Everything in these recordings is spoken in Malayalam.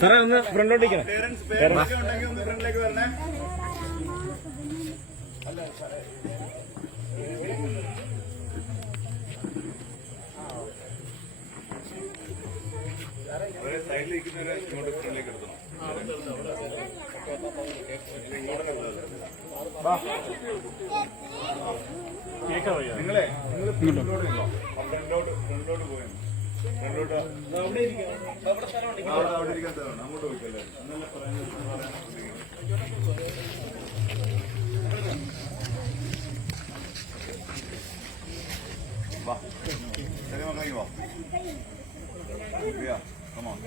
സാറേ ഒന്ന് ഫ്രണ്ടിലോട്ടിരിക്കണം. ഫ്രണ്ടിലേക്ക് വരണേ. സൈഡിലിരിക്കുന്നവരെ ഇങ്ങോട്ട് ഫ്രണ്ടിലേക്ക് എടുക്കണം. നിങ്ങളെ ഫ്രണ്ടിലോട്ട് പോയി അവിടെ ഇരിക്കാൻ സ്ഥലമാണ്. അങ്ങോട്ട് പോയിക്കല്ലേ എന്നല്ല പറയുന്നത്. വാ ശരി മക്കളേക്ക് വാ. Come on.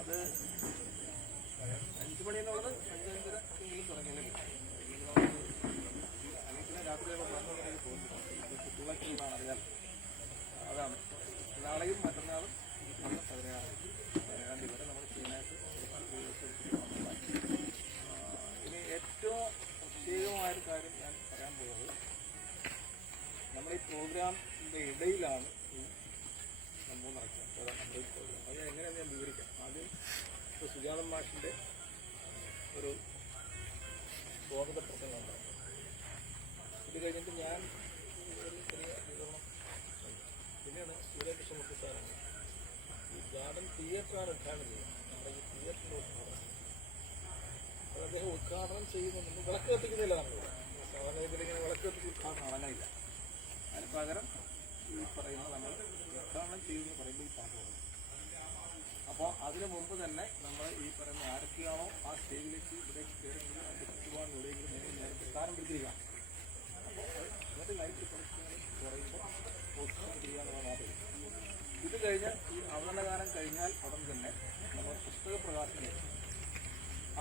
അത് 5 മണി എന്നുള്ളത് 5:30 തുടങ്ങിയാലും അല്ലെങ്കിൽ രാത്രി കുട്ടികളൊക്കെ അറിയാം. അതാണ് നാളെയും മറ്റന്നാളും 16 തീയതി വരെ നമ്മൾ ചെയ്യാനായിട്ട്. ഇനി ഏറ്റവും പ്രത്യേകമായൊരു കാര്യം ഞാൻ പറയാൻ പോകുന്നത്, നമ്മുടെ ഈ പ്രോഗ്രാമിൻ്റെ ഇടയിലാണ് ഈ സംഭവം നടക്കുക. നമ്മുടെ പ്രോഗ്രാം അത് എങ്ങനെയാണെന്ന് ഞാൻ വിവരിക്കാം. ആദ്യം സുജാതൻ മാഷിൻ്റെ ഒരു സ്വാഗത പ്രസംഗം ഉണ്ടാകും. ഇത് കഴിഞ്ഞിട്ട് ഞാൻ ഒരു ചെറിയ വിവരണം. പിന്നെയാണ് സൂര്യകൃഷ്ണമൂർത്തി സാറാണ് ഈ ഗാർഡൻ തിയേറ്ററാണ് ഉദ്ഘാടനം ചെയ്യുന്നത്. നമ്മുടെ ഈ തിയേറ്ററിൻ്റെ ഉദ്ഘാടനം അത് അദ്ദേഹം ഉദ്ഘാടനം ചെയ്യുന്നുണ്ടെങ്കിൽ വിളക്ക് കത്തിക്കുന്നില്ല. നമ്മളിവിടെ സാധാരണ രീതിയിൽ ഇങ്ങനെ വിളക്ക് കത്തിച്ച് ഉദ്ഘാടനം നടന്നില്ല. അതിന് പകരം ഈ പറയുന്ന നമ്മൾ ഉദ്ഘാടനം ചെയ്യുമെന്ന് പറയുമ്പോൾ ഈ പാട്ട് തുടങ്ങും. അപ്പോൾ അതിനു മുമ്പ് തന്നെ നമ്മൾ ഈ പറയുന്ന ആരൊക്കെയാണോ ആ സ്റ്റേജിലേക്ക് ഇവിടെ കയറുമെങ്കിലും അതിൻ്റെ ചുറ്റുപാട് എവിടെയെങ്കിലും നേരത്തെ സ്ഥാനം പിടിച്ചിരിക്കാം. അപ്പോൾ എന്നിട്ട് ലൈറ്റ് കുറയുമ്പോൾ പോസ്റ്റ്പോൺ ചെയ്യാനുള്ള മാത്രമേ. ഇത് കഴിഞ്ഞ് ഈ അവതരണഗാനം കഴിഞ്ഞാൽ ഉടൻ തന്നെ നമ്മൾ പുസ്തക പ്രകാശനം.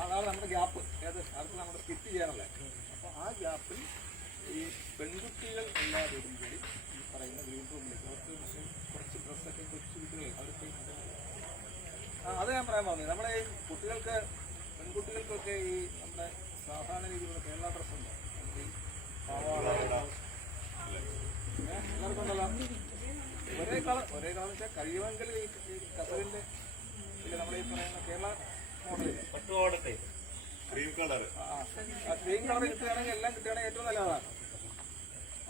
അതാണ് നമ്മുടെ ഗ്യാപ്പ്. അടുത്ത് നമ്മുടെ സ്കിറ്റ് ചെയ്യാനുള്ളത്. അപ്പോൾ ആ ഗ്യാപ്പിൽ ഈ പെൺകുട്ടികൾ എല്ലാവരും കൂടി ഈ പറയുന്ന ഗ്രീൻ റൂമിലേക്ക് അവർക്ക് കുറച്ച് ഡ്രസ്സൊക്കെ കൊച്ചു കുട്ടികൾ അവർക്ക് അത് ഞാൻ പറയാൻ പറഞ്ഞു. നമ്മളെ ഈ കുട്ടികൾക്ക് പെൺകുട്ടികൾക്കൊക്കെ ഈ നമ്മുടെ സാധാരണ രീതിയിലുള്ള കേരള ഡ്രസ്സുണ്ട്. ഈ പാവാട എല്ലാവർക്കും ഉണ്ടല്ലോ. ഒരേ കളർ വെച്ചാൽ കഴിയുമെങ്കിൽ ഈ കസവിൻ്റെ പിന്നെ നമ്മളീ പറയുന്ന കേരള മോഡലില്ലേ പട്ടുപാടത്തെ ക്രീം കളർ കിട്ടുകയാണെങ്കിൽ എല്ലാം കിട്ടുകയാണെങ്കിൽ ഏറ്റവും നല്ലതാണ്.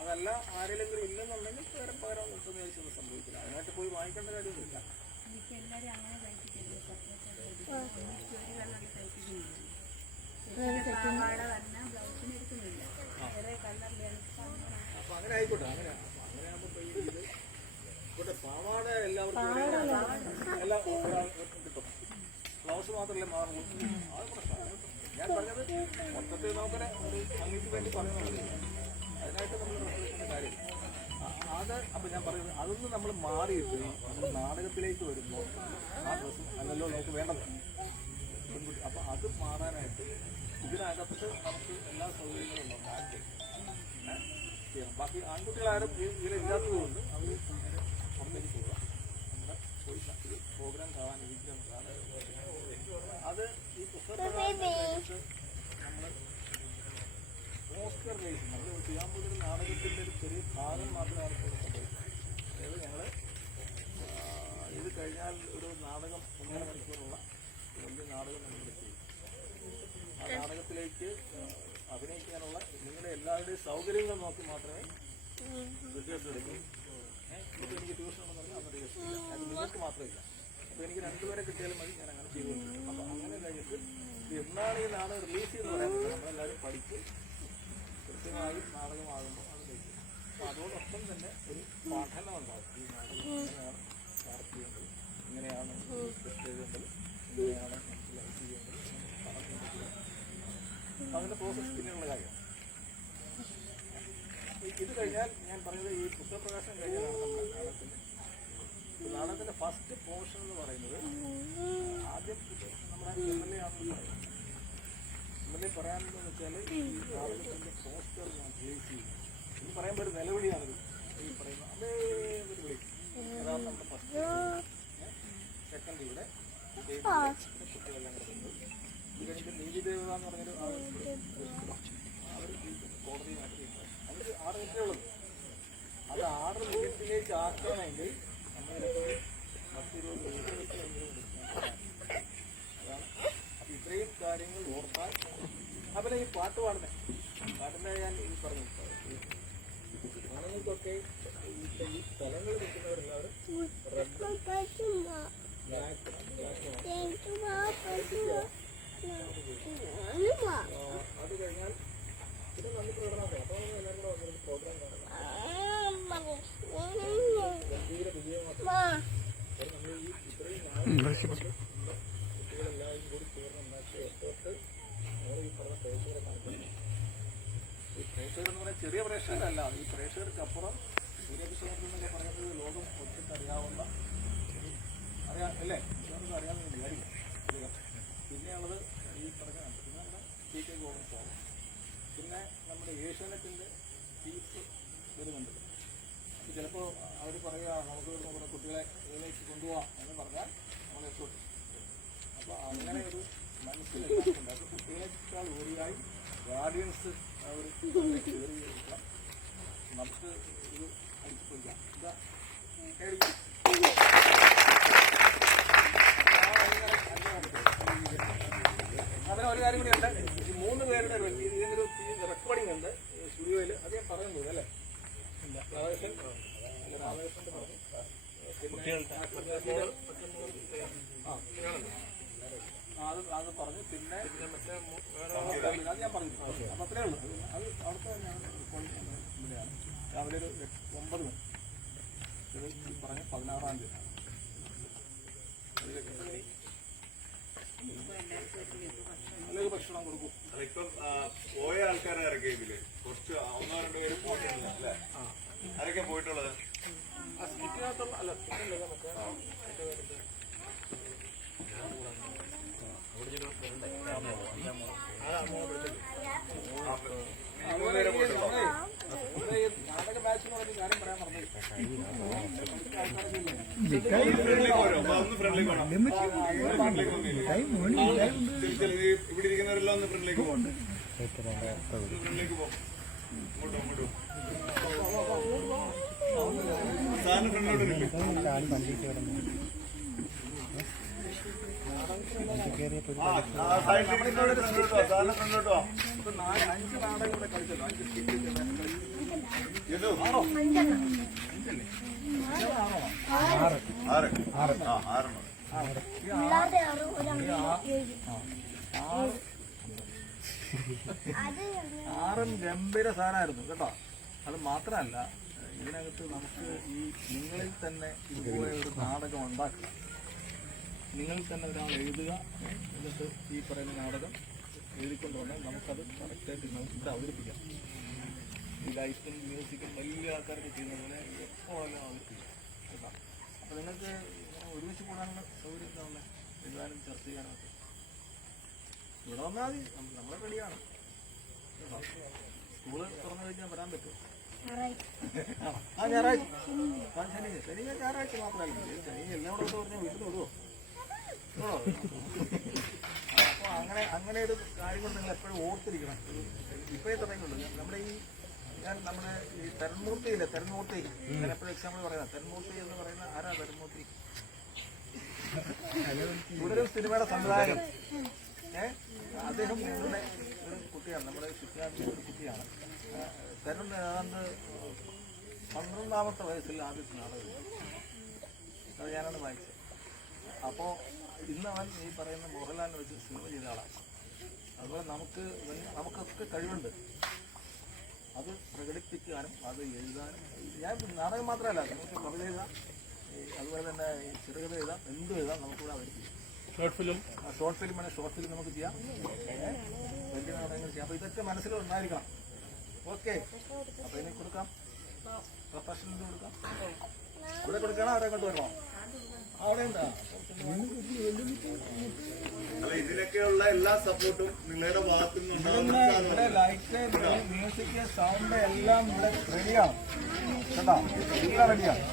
അതല്ല ആരെങ്കിലും ഇല്ലെന്നുണ്ടെങ്കിൽ വേറെ പകരം കിട്ടുന്ന ചോദിച്ചൊന്നും സംഭവിക്കില്ല. അതിനായിട്ട് പോയി വാങ്ങിക്കേണ്ട കാര്യമൊന്നുമില്ല. അപ്പൊ അങ്ങനെ ആയിക്കോട്ടെ. അങ്ങനെയാകുമ്പോൾ ഇവിടെ പാവാട എല്ലാവർക്കും എല്ലാം കിട്ടും. ബ്ലൗസ് മാത്രമല്ലേ മാറുള്ളൂ. അത് പ്രശ്നമാണ്. ഞാൻ പറഞ്ഞത് മൊത്തത്തിൽ നമുക്കൊരു ഭംഗിക്ക് വേണ്ടി പറയുന്നത്. അതിനായിട്ട് നമ്മൾ പ്രശ്നത്തിൻ്റെ കാര്യം അത്. അപ്പം ഞാൻ പറയുന്നത് അതൊന്നും നമ്മൾ മാറിയിട്ട് നമ്മൾ നാടകത്തിലേക്ക് വരുമ്പോൾ ആ ഡ്രസ്സും അല്ലല്ലോ നമുക്ക് വേണ്ടത് പെൺകുട്ടി. അപ്പം അത് മാറാനായിട്ട് ഇതിനകത്ത് നമുക്ക് എല്ലാ സൗകര്യങ്ങളും ഉണ്ടാക്കി ചെയ്യണം. ബാക്കി ആൺകുട്ടികളാരും ഇതിലില്ലാത്തത് കൊണ്ട് അവർ പുറത്തേക്ക് പോവുക. നമ്മുടെ പോയി പ്രോഗ്രാം കാണാൻ ഇരിക്കാൻ അത് ഈ പുസ്തകത്തിൽ നമ്മൾ ഓസ്കർ റേസ് നമ്മൾ ചെയ്യാൻ പോകുന്ന നാടകത്തിൻ്റെ ഒരു ചെറിയ ഭാഗം മാത്രമാണ് ഇപ്പോൾ സംഭവിച്ചത്. അതായത് ഞങ്ങൾ ഇത് കഴിഞ്ഞാൽ ഒരു നാടകം 1.5 മണിക്കൂറുള്ള വലിയ നാടകം നമ്മൾ ചെയ്യും. ആ നാടകത്തിലേക്ക് അഭിനയിക്കാനുള്ള നിങ്ങളുടെ എല്ലാവരുടെയും സൗകര്യങ്ങൾ നോക്കി മാത്രമേ റിഹേഴ്സൽ എടുക്കൂ. ഇപ്പോൾ എനിക്ക് ട്യൂഷൻ ഉണ്ടെന്ന് പറഞ്ഞാൽ അന്ന് റിഹേഴ്സൽ ഇല്ല. അത് നിങ്ങൾക്ക് മാത്രമില്ല. അപ്പോൾ എനിക്ക് 2 പേരെ കിട്ടിയാലും മതി. ഞാൻ അങ്ങനെ ചെയ്തുകൊണ്ടിരിക്കും. അപ്പോൾ അങ്ങനെ കഴിഞ്ഞിട്ട് എന്നാണ് ഈ നാടകം റിലീസ് ചെയ്യുന്നത് പറയാൻ പറ്റും. നമ്മളെല്ലാവരും പഠിച്ച് കൃത്യമായി നാടകമാകുമ്പോൾ അത് കഴിക്കും. അപ്പോൾ അതോടൊപ്പം തന്നെ ഒരു പഠനം ഉണ്ടാവും. ഈ നാടകം ഇങ്ങനെയാണ് സ്റ്റാർട്ട് ചെയ്യേണ്ടത്, ഇങ്ങനെയാണ് സ്ക്രിപ്റ്റ് എഴുതേണ്ടത്, ഇങ്ങനെയാണ് നമുക്ക് ലൈഫ് ചെയ്യേണ്ടത്, അപ്പം അതിൻ്റെ പ്രോസസ്സ് പിന്നെയുള്ള കാര്യമാണ്. ഇത് കഴിഞ്ഞാൽ ഞാൻ പറഞ്ഞത് ഈ പുസ്തകപ്രകാശനം കഴിഞ്ഞാലാണ് നമ്മുടെ നാടകത്തിൻ്റെ ഫസ്റ്റ് പോർഷൻ എന്ന് പറയുന്നത്. ആദ്യം നമ്മുടെ MLA ആണെന്ന് പറയുന്നത്. MLA പറയാനുള്ളതെന്ന് വെച്ചാൽ ഈ നാടകത്തിൻ്റെ പോസ്റ്റർ ഞാൻ റിലീസ് ചെയ്യും എന്ന് പറയുമ്പോൾ ഒരു നിലവിളിയാണത്. ഈ പറയുന്ന അതേ ഒരു വിളി, അതാണ് നമ്മുടെ ഫസ്റ്റ്. സെക്കൻഡ് ഇവിടെ കുട്ടികളെല്ലാം കിടക്കുന്നത്. ഇത് കഴിഞ്ഞിട്ട് നീതിദേവത എന്ന് പറഞ്ഞൊരു അവർ കോടതിയുമായിട്ട് തീരുമാനം. അതിന് 6 മിനിറ്റേ ഉള്ളത്. അത് 6 മിനിറ്റിലേക്ക് ആക്കണമെങ്കിൽ നമ്മളിപ്പോൾ 10-20 മിനിറ്റ് അതാണ്. അപ്പം ഇത്രയും കാര്യങ്ങൾ ഓർത്താൽ. അതുപോലെ ഈ പാട്ട് പാട്ടിൻ്റെ ഞാൻ ഈ പറഞ്ഞു ആണുങ്ങൾക്കൊക്കെ ഈ സ്ഥലങ്ങൾ നിൽക്കുന്നവരെല്ലാവരും അത് കഴിഞ്ഞാൽ പിന്നെ നന്ദി പ്രകടനമാണ്. അപ്പോൾ എല്ലാവരും കൂടെ വന്നൊരു പ്രോഗ്രാം കാണാം. ഗംഭീര വിജയമാക്കും. നമ്മൾ ഈ ഇത്രയും കുട്ടികളെല്ലാവരും കൂടി ചേർന്ന് ഉണ്ടാക്കിയ എഫേർട്ട് നമ്മൾ ഈ പറഞ്ഞ പ്രേക്ഷകരെ കാണിക്കുന്നു. ഈ പ്രേക്ഷകരെന്ന് പറഞ്ഞാൽ ചെറിയ പ്രേക്ഷകരല്ല, ഈ പ്രേക്ഷകർക്കപ്പുറം സൂര്യഭിഷേകത്തിനൊക്കെ പറയുന്നത് ലോകം ഒത്തിരി അറിയാവുന്ന അറിയാം അല്ലേ, ഇതൊന്നും അറിയാമെന്ന് വിചാരിക്കാം. പിന്നെയുള്ളത് ഈ പറഞ്ഞ പിന്നെ നമ്മുടെ TK ഗോവിന്ദ് സാർ, പിന്നെ നമ്മുടെ ഏഷ്യാനെറ്റിൻ്റെ ചീഫ് വരുന്നുണ്ട്. അപ്പോൾ ചിലപ്പോൾ അവർ പറയുക നമുക്ക് നമ്മുടെ കുട്ടികളെ ഇതിലേക്ക് കൊണ്ടുപോകാം എന്ന് പറഞ്ഞാൽ നമ്മൾ എത്തും. അപ്പോൾ അങ്ങനെ ഒരു മനസ്സിലെല്ലാവർക്കുണ്ട്. അപ്പോൾ കുട്ടികളെക്കാൾ ഉപരിയായി ഗാർഡിയൻസ് അവർ കയറി എടുക്കാം. നമുക്ക് ഇത് അടിച്ചു പോയിക്കാം. ഇതാ കയറി അതിന് ഒരു കാര്യം കൂടിയുണ്ട്. ഈ 3 പേരുടെ ഇതിനൊരു റെക്കോർഡിംഗ് ഉണ്ട് സ്റ്റുഡിയോയിൽ. അത് ഞാൻ പറയാൻ പോകും അല്ലേ, രാധാകൃഷ്ണൻ്റെ പറഞ്ഞു. അത് പറഞ്ഞു. പിന്നെ അത് ഞാൻ പറഞ്ഞു. അപ്പം അത്രേ ഉള്ളൂ. അത് അവിടുത്തെ തന്നെയാണ് ഇവിടെയാണ്. രാവിലെ ഒരു 9 മണി. ഇത് പറഞ്ഞ 16-ാം തീയതി. അതിലേക്ക് ഭക്ഷണം കൊടുക്കും. അതിപ്പം പോയ ആൾക്കാരെ ഇറക്കി ഇതില് കുറച്ച് 1-2 പേര് പോയിട്ടില്ല അല്ലേ? ആരൊക്കെ പോയിട്ടുള്ളത്? സ്കിറ്റിനകത്തുള്ള അല്ല സ്കിറ്റില്ല മറ്റേ നാടക ബാച്ചിന് പറഞ്ഞ കാര്യം പറയാൻ പറഞ്ഞു. ഇവിടെ ഇരിക്കുന്നവരെല്ലാം ഒന്ന് ഫ്രണ്ടിലേക്ക് പോകണ്ട. ഫ്രണ്ടിലേക്ക് പോകും. സാറിന് ഫ്രണ്ടിലോട്ട് സാറിന് ഫ്രണ്ടിലോട്ടോ. 5 നാടകം കൂടെ കളിച്ചല്ലോ. 5 സ്കിറ്റ് ആറും ഗംഭീര സാധനമായിരുന്നു കേട്ടോ. അത് മാത്രമല്ല, ഇതിനകത്ത് നമുക്ക് ഈ നിങ്ങളിൽ തന്നെ ഇതുപോലെ ഒരു നാടകം ഉണ്ടാക്കുക. നിങ്ങളിൽ തന്നെ ഒരാൾ എഴുതുക, എന്നിട്ട് ഈ പറയുന്ന നാടകം എഴുതിക്കൊണ്ടുവന്നാൽ നമുക്കത് കറക്റ്റായിട്ട് ഇവിടെ അവതരിപ്പിക്കാം. ഈ ലൈറ്റും മ്യൂസിക്കും വലിയ ആൾക്കാർക്ക് ചെയ്യുന്ന പോലെ എപ്പോഴെല്ലാം അവതരിപ്പിക്കാം കേട്ടോ. അപ്പോൾ നിങ്ങൾക്ക് ഒരുമിച്ച് കൂടാനുള്ള സൗകര്യം എന്താണല്ലേ, എഴുതാനും ചർച്ച ചെയ്യാനൊക്കെ ഇവിടെ വന്നാൽ മതി. നമ്മളെ റെഡിയാണ്. സ്കൂള് തുറന്നു കഴിഞ്ഞാൽ വരാൻ പറ്റുമോ? ഞായറാഴ്ച ശനി ഞായറാഴ്ച മാത്രമല്ല, ശനി എല്ലാം കൂടെ പറഞ്ഞാൽ വീട്ടിൽ വിടുമോ? അപ്പോൾ അങ്ങനെ ഒരു കാര്യങ്ങൾ നിങ്ങൾ എപ്പോഴും ഓർത്തിരിക്കണം. ഇപ്പോഴേ തുടങ്ങിയുള്ളൂ. നമ്മുടെ ഈ തരൺമൂർത്തിയില്ലേ, തരൺമൂർത്തി, ഞാൻ എപ്പോഴും എക്സാമ്പിൾ പറയുന്നത് തരൺമൂർത്തി എന്ന് പറയുന്ന ആരാ? തരൺമൂർത്തി ഇവിടെ ഒരു സിനിമയുടെ സംവിധായകൻ. അദ്ദേഹം ഇവിടെ ഒരു കുട്ടിയാണ്, നമ്മുടെ ശിക്ഷാന്റെ ഒരു കുട്ടിയാണ്. തരുൺ ഏതാണ്ട് 12ാമത്തെ വയസ്സിൽ ആദ്യത്തെ നാടകം അത് ഞാനാണ് വായിച്ചത്. അപ്പോൾ ഇന്നവൻ ഈ പറയുന്ന മോഹൻലാലിനെ വെച്ച് സിനിമ ചെയ്ത ആളാണ്. അതുപോലെ നമുക്കൊക്കെ കഴിവുണ്ട്. അത് പ്രകടിപ്പിക്കാനും അത് എഴുതാനും ഞാൻ നാടകം മാത്രമല്ല നമുക്ക് കവിത എഴുതാം അതുപോലെ തന്നെ ചെറുകഥ എഴുതാം എന്തും എഴുതാം നമുക്കിവിടെ അവതരിപ്പിക്കാം ഷോർട്ട് ഫിലിം വേണേൽ ഷോർട്ട് ഫിലിം നമുക്ക് ചെയ്യാം വലിയ നാടകങ്ങൾ ചെയ്യാം അപ്പോൾ ഇതൊക്കെ മനസ്സിലുണ്ടായിരിക്കണം ഓക്കെ അപ്പോൾ ഇനി കൊടുക്കാം പ്രൊഫഷണലിന് കൊടുക്കാം ഇവിടെ കൊടുക്കണം അവരെ കൊണ്ട് വരണോ അവിടെ ഉണ്ടാ അല്ല ഇതിനൊക്കെയുള്ള എല്ലാ സപ്പോർട്ടും നിങ്ങളുടെ ഭാഗത്തു നിന്നുണ്ടാവും ഇവിടെ ലൈറ്റ് മ്യൂസിക് സൗണ്ട് എല്ലാം ഇവിടെ റെഡിയാണ് കേട്ടോ എല്ലാം റെഡിയാണ്